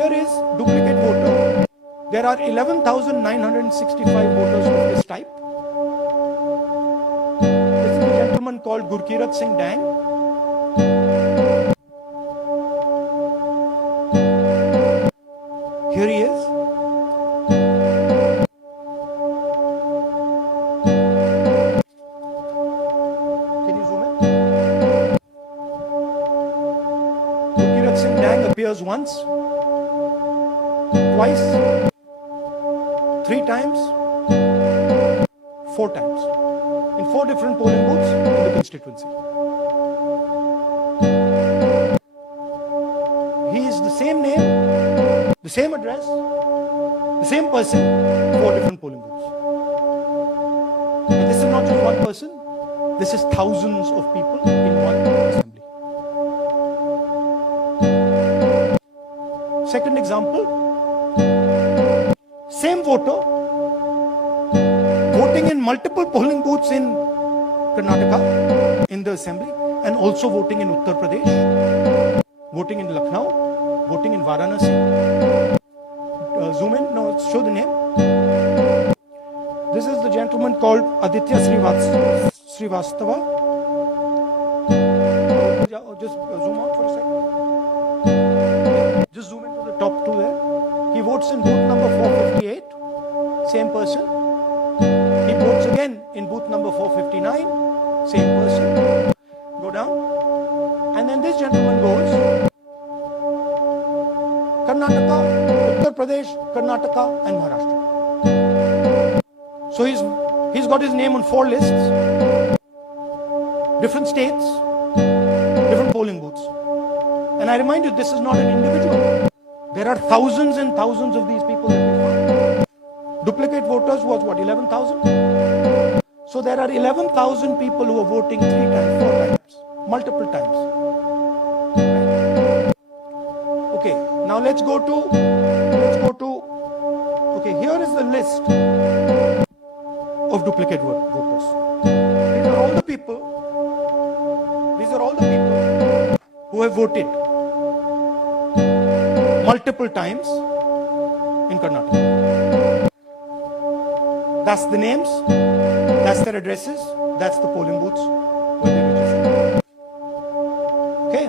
Here is duplicate voter. There are 11,965 voters of this type. This is a gentleman called Gurkirat Singh Dang. Here he is. Can you zoom in? Gurkirat Singh Dang appears once, twice, 3 times, 4 times in 4 different polling booths in the constituency. He is the same name, the same address, the same person, 4 different polling booths. And this is not just one person, this is thousands of people in one assembly. Second example, same voter voting in multiple polling booths in Karnataka in the assembly, and also voting in Uttar Pradesh, voting in Lucknow, voting in Varanasi. Zoom in, no, show the name. This is the gentleman called Aditya Srivastava. Just zoom out for a second. Just zoom into the top 2 there. He votes in booth number 458, same person. He votes again in booth number 459, same person. Go down. And then this gentleman goes Karnataka, Uttar Pradesh, Karnataka and Maharashtra. So he's got his name on 4 lists, different states, different polling booths. And I remind you, this is not an individual. There are thousands and thousands of these people that we found. Duplicate voters was what, 11,000? So there are 11,000 people who are voting 3 times, 4 times, multiple times. Okay, now let's go to, okay, here is the list of duplicate voters. These are all the people who have voted multiple times in Karnataka. That's the names, that's their addresses, that's the polling booths where they registered. Okay.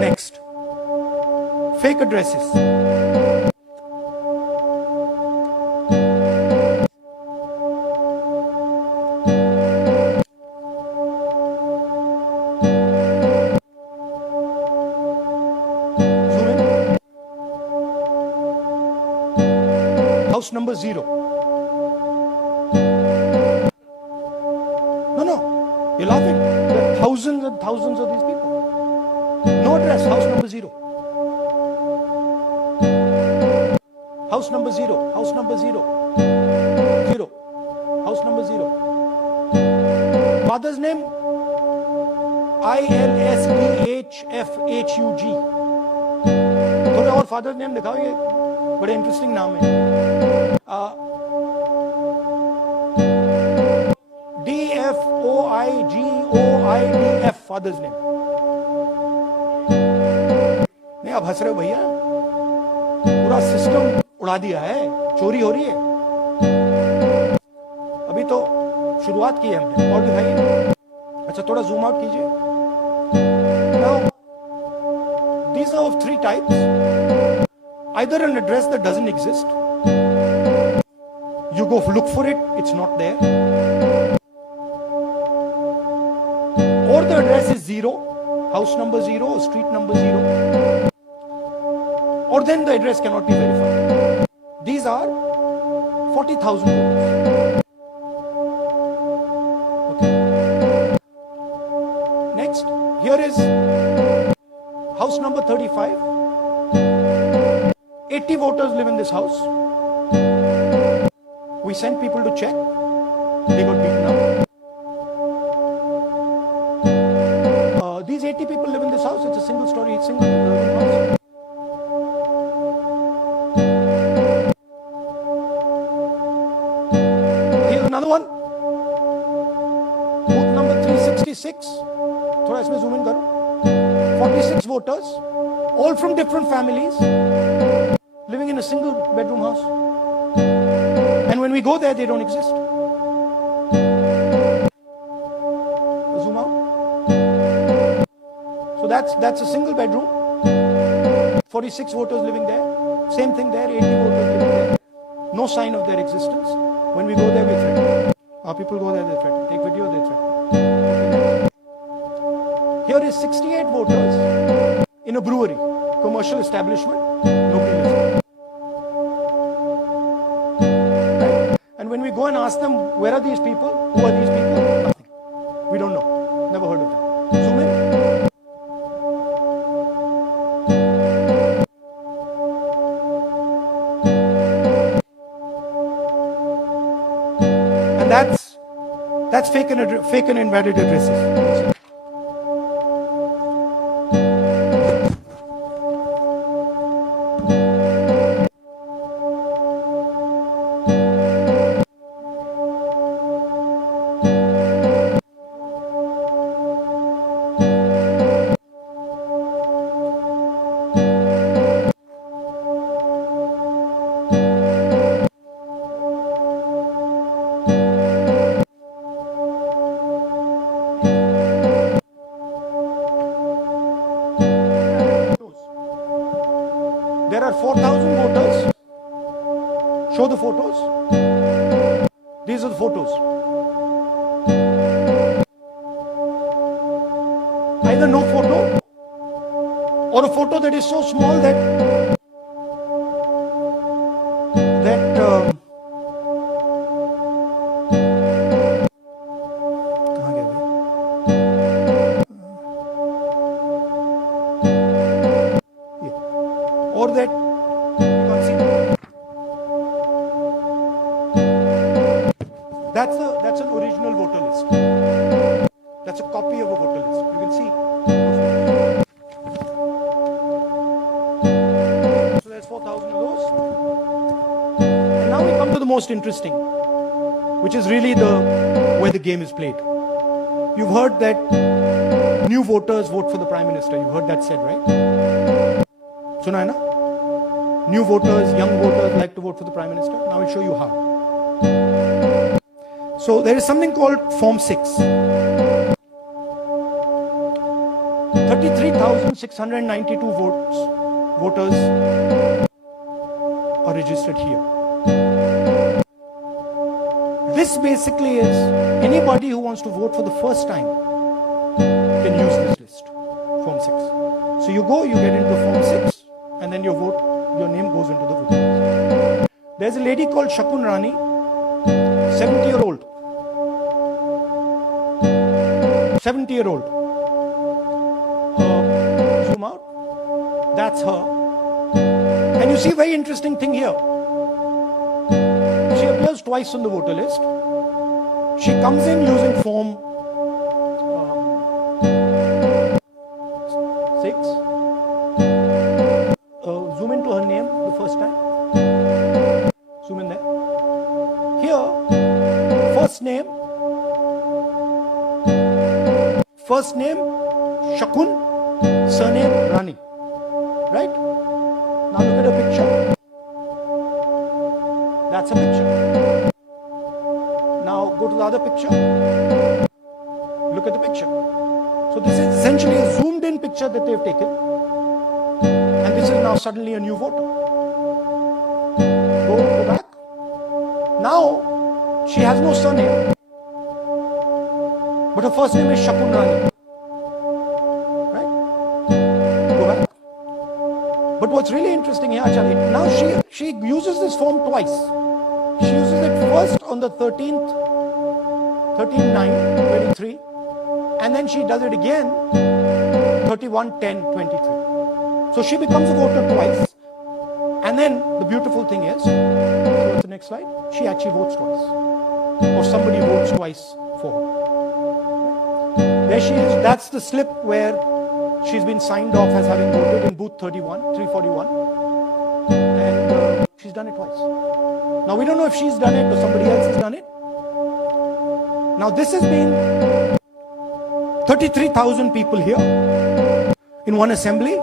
Next, fake addresses. House number 0. No, you're laughing. There are thousands and thousands of these people. No address, house number 0. House number 0, house number 0. 0. House number 0. Father's name ILSDHFHUG. थोड़ा और father name दिखाओ, ये बड़े interesting नाम है. DFOIGOIDF father's name. नहीं, आप हंस रहे हो भैया, पूरा सिस्टम उड़ा दिया है, चोरी हो रही है. अभी तो शुरुआत की है हमने, और दिखाइए. अच्छा, थोड़ा जूम आउट कीजिए. Now, these are of 3 types. Either an address that doesn't exist, you go look for it, it's not there, or the address is 0, house number 0, street number 0, or then the address cannot be verified. These are 40,000 voters. Okay. Next, here is house number 35. 80 voters live in this house. We sent people to check. They got beaten up. These 80 people live in this house. It's a single story, single house. Here's another one. Booth number 366. थोड़ा इसमें zoom in करो. 46 voters, all from different families, living in a single bedroom house. And when we go there, they don't exist. Zoom out. So that's a single bedroom, 46 voters living there. Same thing there, 80 voters living there. No sign of their existence. When we go there, we threaten. Our people go there, they threaten. Take video, they threaten. Here is 68 voters in a brewery, commercial establishment. Nobody lives there. Right? And when we go and ask them, where are these people? Who are these people? Nothing. We don't know. Never heard of them. Zoom in. And that's fake and invalid addresses. There are 4,000 voters. Show the photos. These are the photos. Either no photo or a photo that is so small that कहाँ गया भाई? Or that you can't see. That's an original voter list. That's a copy of a voter list. You can see. So there's 4,000 of those. And now we come to the most interesting, which is really where the game is played. You've heard that new voters vote for the Prime Minister. You've heard that said, right? Suna hai na? New voters, young voters like to vote for the Prime Minister. Now I'll show you how. So there is something called Form 6. 33,692 voters are registered here. This basically is anybody who wants to vote for the first time can use this list, Form 6. So you go, you get into the Form 6, and then your name goes into the voter list. There's a lady called Shakun Rani, 70-year-old. 70-year-old. Zoom out. That's her. And you see a very interesting thing here. She appears twice on the voter list. She comes in using Form 6. Zoom into her name the first time. Zoom in there. Here, first name Shakun, surname Rani. Right? Now look at a picture. That's a picture. Now go to the other picture. Look at the picture. So this is essentially a zoomed in picture that they've taken. And this is now suddenly a new voter. Go back. Now, she has no surname. But her first name is Shakun Rani. Right? Go back. But what's really interesting here, Achali, now she uses this form twice. She uses it first on the 13/9/23, and then she does it again 31/10/23. So she becomes a voter twice. And then the beautiful thing is, so what's the next slide? She actually votes twice. Or somebody votes twice for her. There she is. That's the slip where she's been signed off as having voted in booth 341. And she's done it twice. Now we don't know if she's done it or somebody else has done it. Now this has been 33,000 people here. in one assembly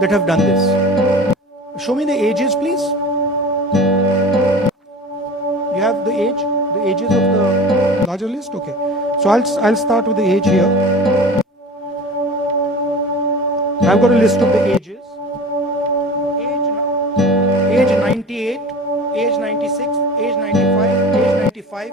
that have done this. Show me the ages, please. You have the ages of the larger list? Okay. So I'll start with the age here. I've got a list of the ages. Age 98, age 96, age 95, age 95.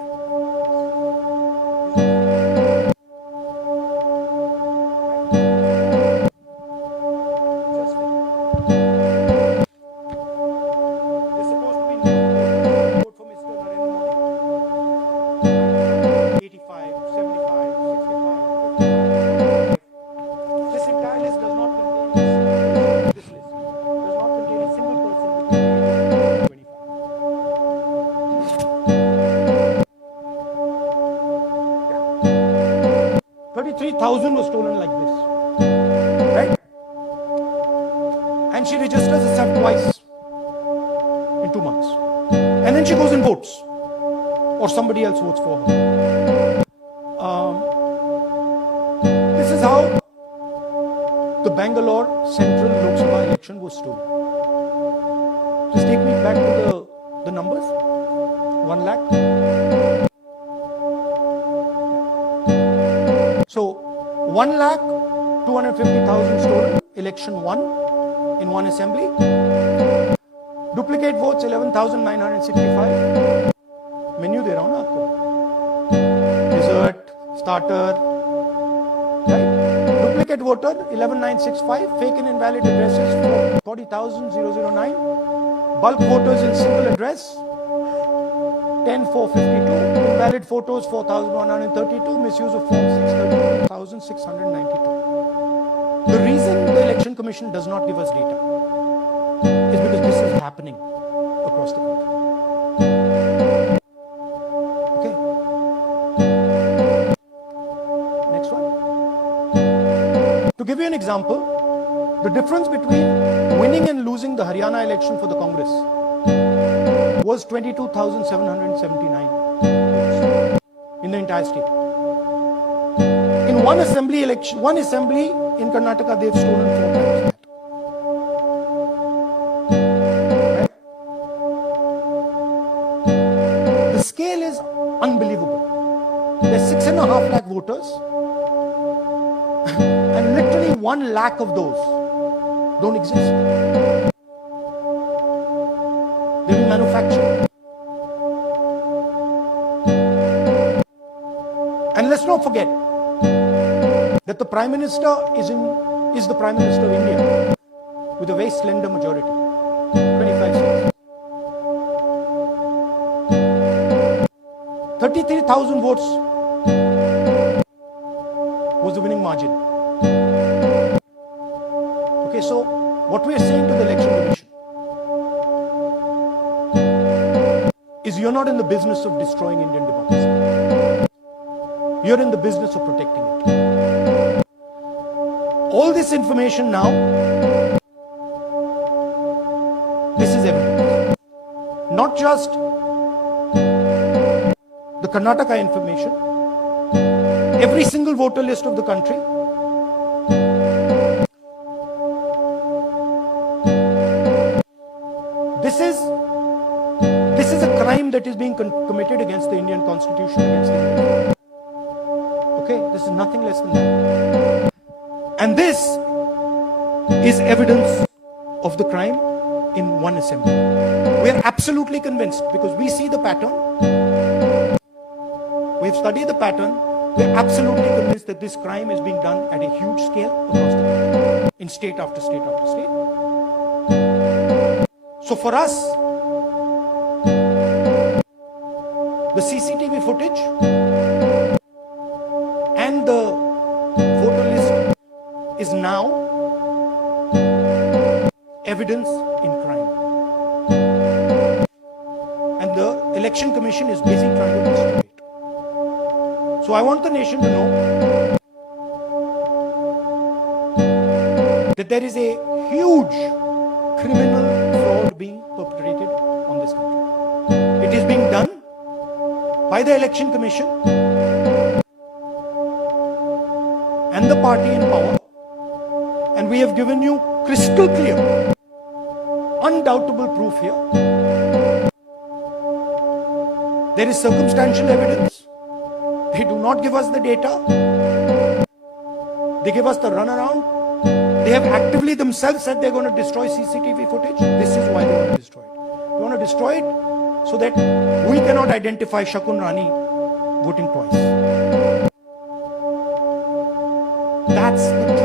Was stolen like this, right? And she registers herself twice in 2 months, and then she goes and votes, or somebody else votes for her. This is how the Bangalore Central Lok Sabha election was stolen. Just take me back to the numbers. 1 lakh. So 1,250,000 stolen, election won in one assembly. Duplicate votes 11,965. Menu दे रहा हूँ ना आपको. Dessert, starter, right? Duplicate voter 11,965. Fake and invalid addresses 40,009. Bulk voters in single address 10,452. Invalid photos 4,132. Misuse of form 632,692. The reason the Election Commission does not give us data is because this is happening across the country. Okay. Next one. To give you an example, the difference between winning and losing the Haryana election for the Congress was 22,779 votes in the entire state. In one assembly in Karnataka, they've stolen 4 times that. Right? The scale is unbelievable. There's 6.5 lakh voters, and literally 1 lakh of those don't exist. They've been manufactured. And let's not forget that the Prime Minister is the Prime Minister of India with a very slender majority, 25 seats. 33,000 votes was the winning margin. Okay, so what we are saying to the Election Commission is you're not in the business of destroying Indian democracy. You're in the business of protecting it. All this information now, this is evidence. Not just the Karnataka information, every single voter list of the country. This is a crime that is being committed against the Indian Constitution, against the Indian. Okay, this is nothing less than that. And this is evidence of the crime in one assembly. We are absolutely convinced because we see the pattern. We've studied the pattern. We're absolutely convinced that this crime is being done at a huge scale across the country, in state after state after state. So for us, the CCTV footage and the voter list is now evidence in crime. And the Election Commission is busy trying to destroy it. So I want the nation to know that there is a huge criminal fraud being perpetrated on this country. It is being done by the Election Commission and the party in power, And we have given you crystal clear, undoubtable proof here. There is circumstantial evidence. They do not give us the data. They give us the runaround. They have actively themselves said they're going to destroy CCTV footage. This is why they want to destroy it. They want to destroy it so that we cannot identify Shakun Rani voting twice. That's the